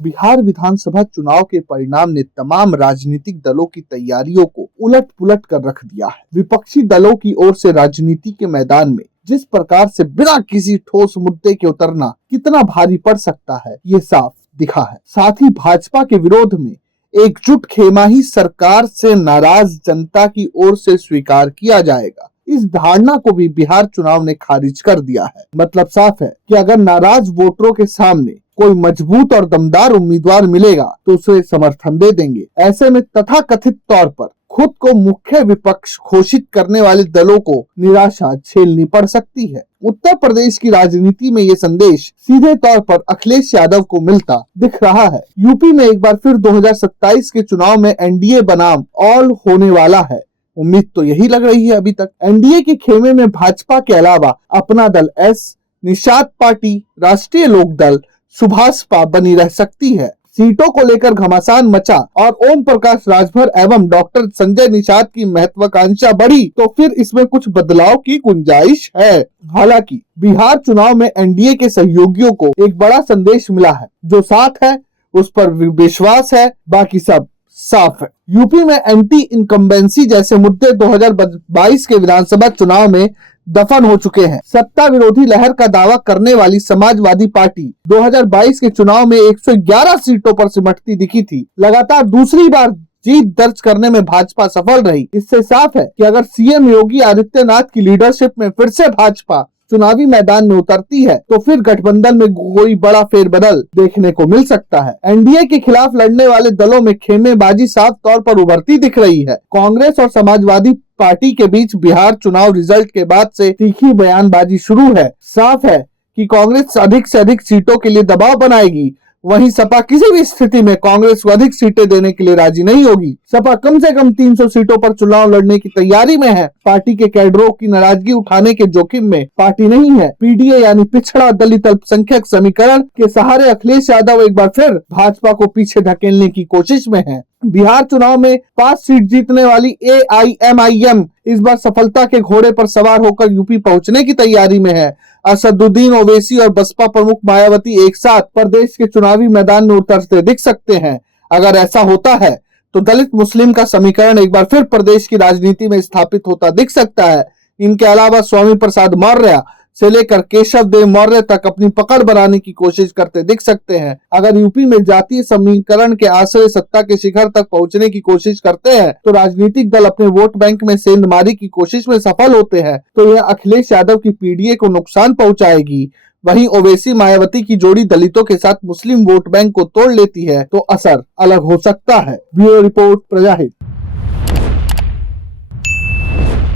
बिहार विधानसभा चुनाव के परिणाम ने तमाम राजनीतिक दलों की तैयारियों को उलट पुलट कर रख दिया है। विपक्षी दलों की ओर से राजनीति के मैदान में जिस प्रकार से बिना किसी ठोस मुद्दे के उतरना कितना भारी पड़ सकता है, ये साफ दिखा है। साथ ही भाजपा के विरोध में एकजुट खेमा ही सरकार से नाराज जनता की ओर से स्वीकार किया जाएगा, इस धारणा को भी बिहार चुनाव ने खारिज कर दिया है। मतलब साफ है कि अगर नाराज वोटरों के सामने कोई मजबूत और दमदार उम्मीदवार मिलेगा तो उसे समर्थन दे देंगे। ऐसे में तथाकथित तौर पर खुद को मुख्य विपक्ष घोषित करने वाले दलों को निराशा झेलनी पड़ सकती है। उत्तर प्रदेश की राजनीति में ये संदेश सीधे तौर पर अखिलेश यादव को मिलता दिख रहा है। यूपी में एक बार फिर 2027 के चुनाव में एनडीए बनाम ऑल होने वाला है। उम्मीद तो यही लग रही है अभी तक। एनडीए के खेमे में भाजपा के अलावा अपना दल एस, निषाद पार्टी, राष्ट्रीय लोक दल, सुभाषपा बनी रह सकती है। सीटों को लेकर घमासान मचा और ओम प्रकाश राजभर एवं डॉक्टर संजय निषाद की महत्वाकांक्षा बढ़ी तो फिर इसमें कुछ बदलाव की गुंजाइश है। हालांकि बिहार चुनाव में एनडीए के सहयोगियों को एक बड़ा संदेश मिला है, जो साथ है उस पर विश्वास है, बाकी सब साफ है। यूपी में एंटी इनकम्बेंसी जैसे मुद्दे 2022 के विधानसभा चुनाव में दफन हो चुके हैं। सत्ता विरोधी लहर का दावा करने वाली समाजवादी पार्टी 2022 के चुनाव में 111 सीटों पर सिमटती दिखी थी। लगातार दूसरी बार जीत दर्ज करने में भाजपा सफल रही। इससे साफ है कि अगर सीएम योगी आदित्यनाथ की लीडरशिप में फिर से भाजपा चुनावी मैदान में उतरती है तो फिर गठबंधन में कोई बड़ा फेरबदल देखने को मिल सकता है। एनडीए के खिलाफ लड़ने वाले दलों में खेमेबाजी साफ तौर पर उभरती दिख रही है। कांग्रेस और समाजवादी पार्टी के बीच बिहार चुनाव रिजल्ट के बाद से तीखी बयानबाजी शुरू है। साफ है कि कांग्रेस अधिक से अधिक सीटों के लिए दबाव बनाएगी, वहीं सपा किसी भी स्थिति में कांग्रेस को अधिक सीटें देने के लिए राजी नहीं होगी। सपा कम से कम 300 सीटों पर चुनाव लड़ने की तैयारी में है। पार्टी के कैडरों की नाराजगी उठाने के जोखिम में पार्टी नहीं है। पीडीए यानी पिछड़ा दलित अल्पसंख्यक समीकरण के सहारे अखिलेश यादव एक बार फिर भाजपा को पीछे धकेलने की कोशिश में है। बिहार चुनाव में 5 सीट जीतने वाली एआईएमआईएम इस बार सफलता के घोड़े पर सवार होकर यूपी पहुंचने की तैयारी में है। असदुद्दीन ओवैसी और बसपा प्रमुख मायावती एक साथ प्रदेश के चुनावी मैदान में उतरते दिख सकते हैं। अगर ऐसा होता है तो दलित मुस्लिम का समीकरण एक बार फिर प्रदेश की राजनीति में स्थापित होता दिख सकता है। इनके अलावा स्वामी प्रसाद मौर्य से लेकर केशव देव मौर्य तक अपनी पकड़ बनाने की कोशिश करते दिख सकते हैं। अगर यूपी में जातीय समीकरण के आश्रय सत्ता के शिखर तक पहुंचने की कोशिश करते हैं तो राजनीतिक दल अपने वोट बैंक में सेंधमारी की कोशिश में सफल होते हैं तो यह अखिलेश यादव की पीडीए को नुकसान पहुंचाएगी। वहीं ओवैसी मायावती की जोड़ी दलितों के साथ मुस्लिम वोट बैंक को तोड़ लेती है तो असर अलग हो सकता है। Bureau report, प्रजाहित।